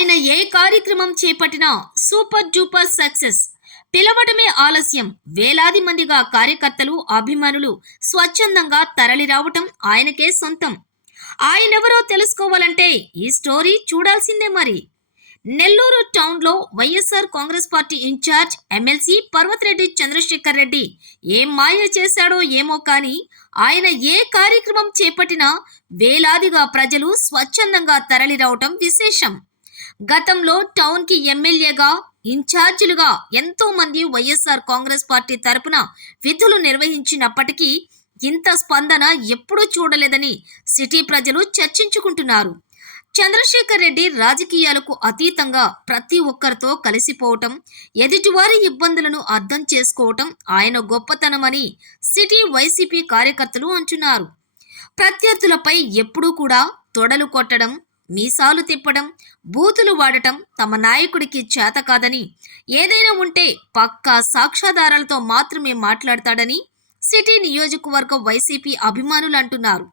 ఆయన ఏ కార్యక్రమం చేపట్టినా సూపర్ డూపర్ సక్సెస్. పిలవడమే ఆలస్యం. వేలాది మందిగా కార్యకర్తలు అభిమానులు స్వచ్ఛందంగా తరలిరావటం ఆయనకే సొంతం. ఆయనెవరో తెలుసుకోవాలంటే ఈ స్టోరీ చూడాల్సిందే మరి. నెల్లూరు టౌన్లో వైఎస్ఆర్ కాంగ్రెస్ పార్టీ ఇన్ఛార్జ్ ఎమ్మెల్సీ పర్వతరెడ్డి చంద్రశేఖర్ రెడ్డి ఏం మాయ చేశాడో ఏమో కానీ ఆయన ఏ కార్యక్రమం చేపట్టినా వేలాదిగా ప్రజలు స్వచ్ఛందంగా తరలిరావటం విశేషం. గతంలో టౌన్కి ఎమ్మెల్యేగా ఇన్ఛార్జీలుగా ఎంతో మంది వైఎస్ఆర్ కాంగ్రెస్ పార్టీ తరపున విధులు నిర్వహించినప్పటికీ ఇంత స్పందన ఎప్పుడూ చూడలేదని సిటీ ప్రజలు చర్చించుకుంటున్నారు. చంద్రశేఖర్ రెడ్డి రాజకీయాలకు అతీతంగా ప్రతి ఒక్కరితో కలిసిపోవటం ఎదుటివారి ఇబ్బందులను అర్థం చేసుకోవటం ఆయన గొప్పతనమని సిటీ వైసీపీ కార్యకర్తలు అంటున్నారు. ప్రత్యర్థులపై ఎప్పుడూ కూడా తొడలు కొట్టడం మీసాలు తిప్పడం బూతులు వాడటం తమ నాయకుడికి చేత కాదని ఏదైనా ఉంటే పక్కా సాక్ష్యాధారాలతో మాత్రమే మాట్లాడతాడని సిటీ నియోజకవర్గ వైసీపీ అభిమానులు అంటున్నారు.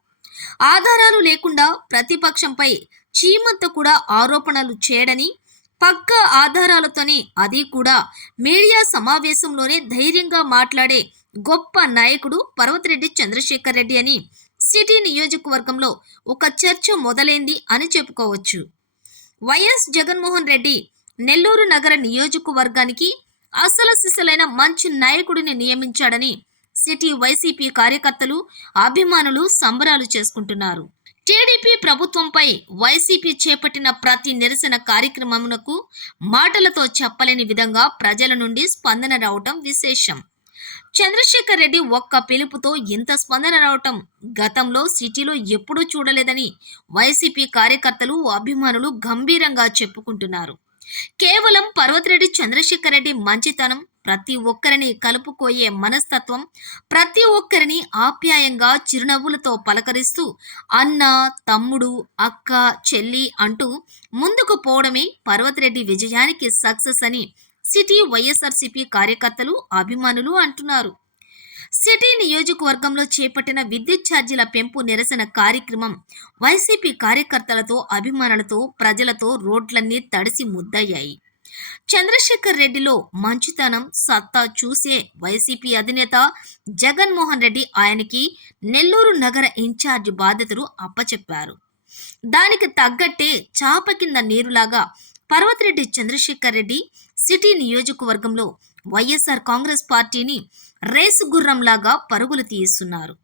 ఆధారాలు లేకుండా ప్రతిపక్షంపై చీమంత కూడా ఆరోపణలు చేయడని పక్క ఆధారాలతోనే అది కూడా మీడియా సమావేశంలోనే ధైర్యంగా మాట్లాడే గొప్ప నాయకుడు పర్వతిరెడ్డి చంద్రశేఖర్ రెడ్డి అని సిటీ నియోజకవర్గంలో ఒక చర్చ మొదలైంది అని చెప్పుకోవచ్చు. వైఎస్ జగన్మోహన్ రెడ్డి నెల్లూరు నగర నియోజకవర్గానికి అసలు సిసలైన మంచి నాయకుడిని నియమించాడని సిటీ వైసీపీ కార్యకర్తలు అభిమానులు సంబరాలు చేసుకుంటున్నారు. టీడీపీ ప్రభుత్వంపై వైసీపీ చేపట్టిన ప్రతి నిరసన కార్యక్రమమునకు మాటలతో చెప్పలేని విధంగా ప్రజల నుండి స్పందన రావటం విశేషం. చంద్రశేఖర్ రెడ్డి ఒక్క పిలుపుతో ఇంత స్పందన రావటం గతంలో సిటీలో ఎప్పుడూ చూడలేదని వైసీపీ కార్యకర్తలు అభిమానులు గంభీరంగా చెప్పుకుంటున్నారు. కేవలం పర్వతిరెడ్డి చంద్రశేఖర్ రెడ్డి మంచితనం ప్రతి ఒక్కరిని కలుపుకోయే మనస్తత్వం ప్రతి ఒక్కరిని ఆప్యాయంగా చిరునవ్వులతో పలకరిస్తూ అన్న తమ్ముడు అక్క చెల్లి అంటూ ముందుకు పోవడమే పర్వతిరెడ్డి విజయానికి సక్సెస్ అని సిటీ వైఎస్ఆర్సీపీ కార్యకర్తలు అభిమానులు అంటున్నారు. సిటీ నియోజకవర్గంలో చేపట్టిన విద్యుత్ ఛార్జీల పెంపు నిరసన కార్యక్రమం వైసీపీ కార్యకర్తలతో అభిమానులతో ప్రజలతో రోడ్లన్నీ తడిసి ముద్దయ్యాయి. చంద్రశేఖర్ రెడ్డిలో మంచితనం సత్తా చూసే వైసీపీ అధినేత జగన్మోహన్ రెడ్డి ఆయనకి నెల్లూరు నగర ఇన్ఛార్జ్ బాధ్యతలు అప్పచెప్పారు. దానికి తగ్గట్టే చాప కింద నీరులాగా పర్వతిరెడ్డి చంద్రశేఖర్ రెడ్డి సిటీ నియోజకవర్గంలో వైఎస్ఆర్ కాంగ్రెస్ పార్టీని రేసు గుర్రంలాగా పరుగులు తీస్తున్నారు.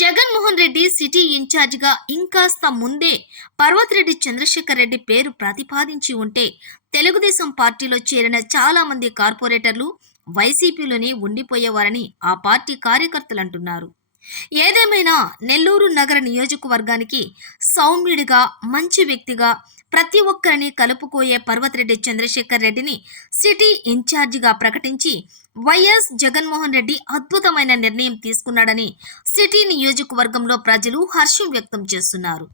జగన్మోహన్ రెడ్డి సిటీ ఇన్ఛార్జిగా ఇంకాస్త ముందే పర్వతిరెడ్డి చంద్రశేఖర్ రెడ్డి పేరు ప్రతిపాదించి ఉంటే తెలుగుదేశం పార్టీలో చేరిన చాలా మంది కార్పొరేటర్లు వైసీపీలోనే ఉండిపోయేవారని ఆ పార్టీ కార్యకర్తలు అంటున్నారు ఏదేమైనా నెల్లూరు నగర నియోజకవర్గానికి సౌమ్యుడిగా మంచి వ్యక్తిగా ప్రతి ఒక్కరిని కలుపుకోయే పర్వతిరెడ్డి చంద్రశేఖర్ రెడ్డిని సిటీ ఇన్ఛార్జిగా ప్రకటించి వైఎస్ జగన్మోహన్ రెడ్డి అద్భుతమైన నిర్ణయం తీసుకున్నాడని సిటీ నియోజకవర్గంలో ప్రజలు హర్షం వ్యక్తం చేస్తున్నారు.